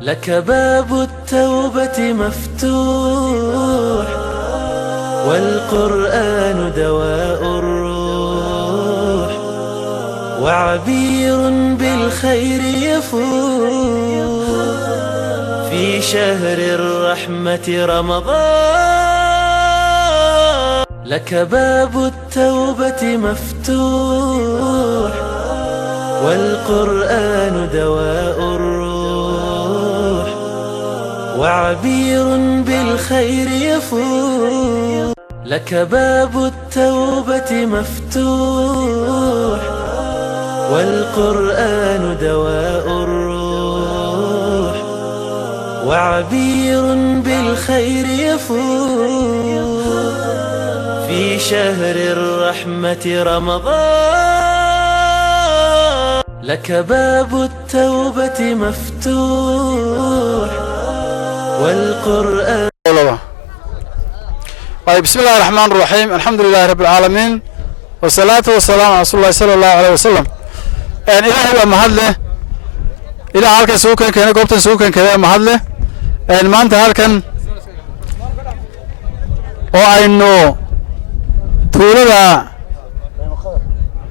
لك باب التوبة مفتوح والقرآن دواء الروح وعبير بالخير يفوح في شهر الرحمة رمضان. لك باب التوبة مفتوح والقرآن دواء الروح وعبير بالخير يفوح. لك باب التوبة مفتوح والقرآن دواء الروح وعبير بالخير يفوح في شهر الرحمة رمضان. لك باب التوبة مفتوح والقرآن. بسم الله الرحمن الرحيم. الحمد لله رب العالمين والصلاة والسلام على رسول الله صلى الله عليه وسلم. إلهي بمهدله إلى هالكن سوكن كنا قبضن سوكن كذا مهدله ما أنت هالكن وإنه تولد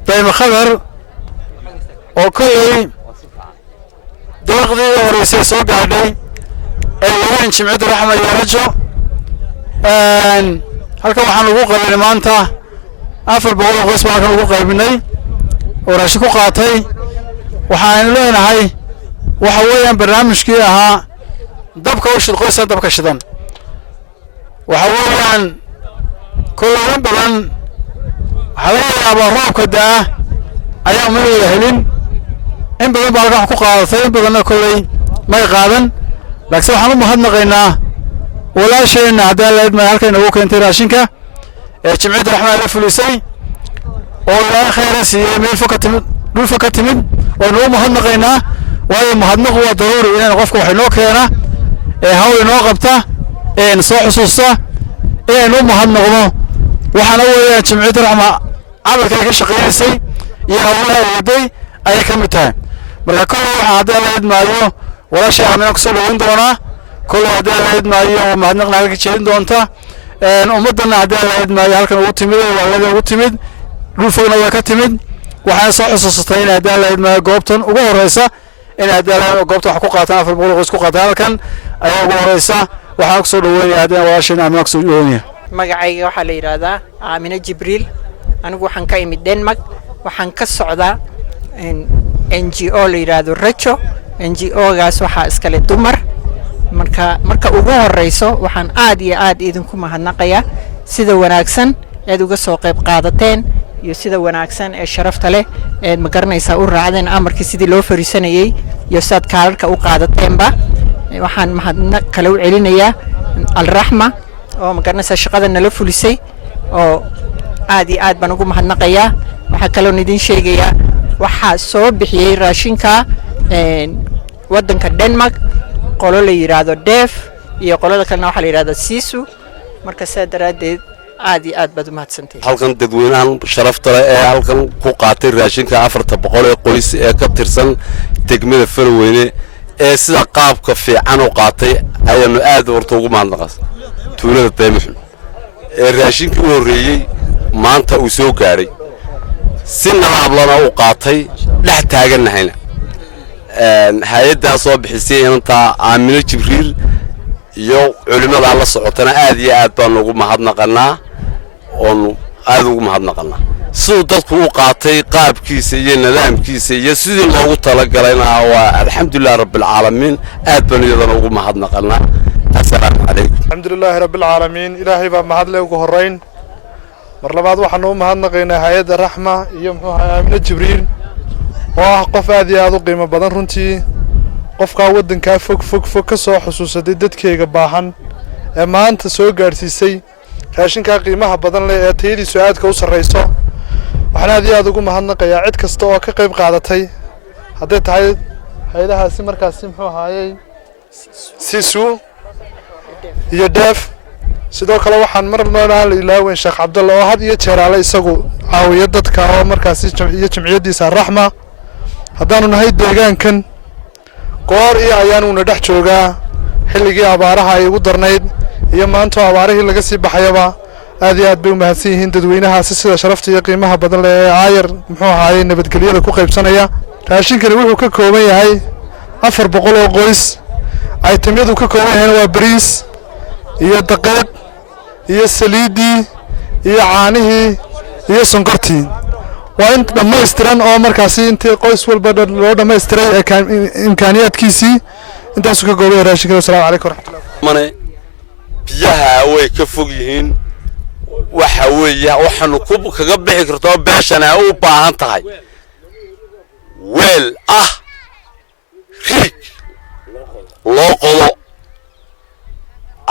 دائما خبر وكل دغدي ورئيسي سوق عليه الوين شمعت رحمة يرجع halkan waxaan ugu qaybinay maanta 400 qoys baan ugu qaybinay oo raashin ku qaatay. waxaan leenahay waxa weeyaan barnaamijkii ahaa dabka u shid qoyska dabka shidan. waxa weeyaan kulan badan waxa laga yaabaa roobka daa ayaa ma helin in badan baa wax ku qaadatay in badanna kulay may qaadan. laakiin waxaan u mahadnaqaynaa walaashayna haddii la idmo halkan ugu keentay raashinka jimciyad raxmaad fulisay oo la khayraasiyay meel fokatimid dhul fokatimid oo noo mahadnaqaynaa. waayo mahadnaq waa daruuri inaan qofka wax inoo keena hawl inoo qabta soo xusuusta inaan u mahadnaqno. waxaana weeyaan jimciyad raxmaad camalka ka shaqeysay iyo hawlaha waday ay ka mid tahay. marka koox waxa haddii la idmaayo walaashay amina ku soo dhaweyn doonaa كل هذا العيد معي وما نقل على كشيء دونتا أمضنا هذا العيد معي هالكن وتمد ولا وتمد روفنا وكتمد وحاسة صوصتين هذا العيد معي قابتن وجو رئيسة إن هذا العيد قابتن حقوقاتنا في البلوغ حقوقاتنا كان أيوة رئيسة وحاكسر وين هذا واشين عم يكسر وين مجاعي وحلي هذا آمنة جبريل أنا وحن كاي من الدنمارك وحن كالسعودة NGO ليرادو ريتشو NGO جالس وحاسكال الدمر marka ugu horeyso waxaan aad iyo aad idinku mahadnaqayaa sida wanaagsan aad uga soo qayb qaadateen iyo sida wanaagsan ee sharafta leh ee ma garanaysaa u raacdeen amarkii sidii loo fariisanayay iyo saad kaalarka u qaadateenba. waxaan mahadnaq kale u celinayaa alraxma oo ma garanaysaa shaqada nala fulisay oo aad iyo aad baan ugu mahadnaqayaa. waxa kale oo idin sheegayaa waxa soo bixiyay raashinka wadanka Denmark qolo la yiraahdo Def iyo qolada kalena waxa la yiraahdo Sisu. marka saadaradeed aad iyo aad baad u mahadsantahay. halkan dadweynahan sharafta leh ee halkan ku qaatay raashinka 400 ee qoys ee ka tirsan degmada Farweyne ee sida qaabka fiican u qaatay ayanu aad horta ugu mahadnaqas. tuulada Deemixun ee raashinka u horeeyay maanta uu soo gaaray si nabad lana u qaatay dhex taaganahayna hay'adda soo bixisay inta Aamina Jibriil iyo culimada la socotana aad iyo aad baan ugu mahadnaqanaa oo aad ugu mahadnaqanaa soo dadku u qaatay qaabkiisa iyo nidaamkiisa iyo sidii loogu talagalayna waa alxamdulillah rabbil caalamiin aad baan iyadana ugu mahadnaqanaa. assalaamu alaykum. alxamdulillah rabbil caalamiin. ilaahay baa mahad leh ugu horeyn. mar labaad waxaan u mahadnaqaynaa hay'adda raxma iyo muxuu ahaa Aamina Jibriil oo qof aad iyo aad u qiimo badan runtii qofka wadanka fog ka soo xusuusaday dadkayga baahan ee maanta soo gaarsiisay raashinka qiimaha badan leh ee tayadiisu aadka u sareyso. waxaan aad iyo aad ugu mahadnaqayaa cid kasta oo ka qayb qaadatay hadday tahay hay'adahaasi markaasi muxuu ahaayay Sisu iyo Def. sidoo kale waxaan marnaba la ilaaweyn Sheekh Cabdulla oo had iyo jeer ala isagu caawiyo dadka oo markaasi iyo jamciyadiisa raxma haddaanu nahay deegaankan goor iyo ayaanuna dhex joogaa xilligii abaaraha ay ugu darnayd iyo maanta abaarihii laga sii baxayaba aad iyo aad bay u mahadsan yihiin dadweynahaasi sida sharafta iyo qiimaha badan leh ee aayar muxuu ahaayey nabadgelyada ku qaybsanaya raashinkani wuxuu ka kooban yahay 400 oo qoys aytamyadu ka kooban yahay waa bariis iyo daqiiq iyo saliidii iyo caanihii iyo sonkortii waa in dhammaystiran oo markaasi intii qoys walba loo dhammaystiray imkaaniyaadkiisii intaasuu ka kooban yahay raashinka. Assalaamu calaykum waraxmatullahi biyaha way ka fog yihiin waxa weeye waxaanu kaga bixi kartaa beeshana u baahan tahay weel riig loo qodo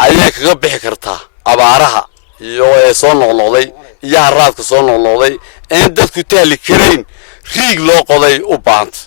ayay kaga bixi kartaa abaaraha iyo ee soo noqnoqday iyo haraadka soo noqnoqday in dadku tahli karayn riig loo qoday u baahanta.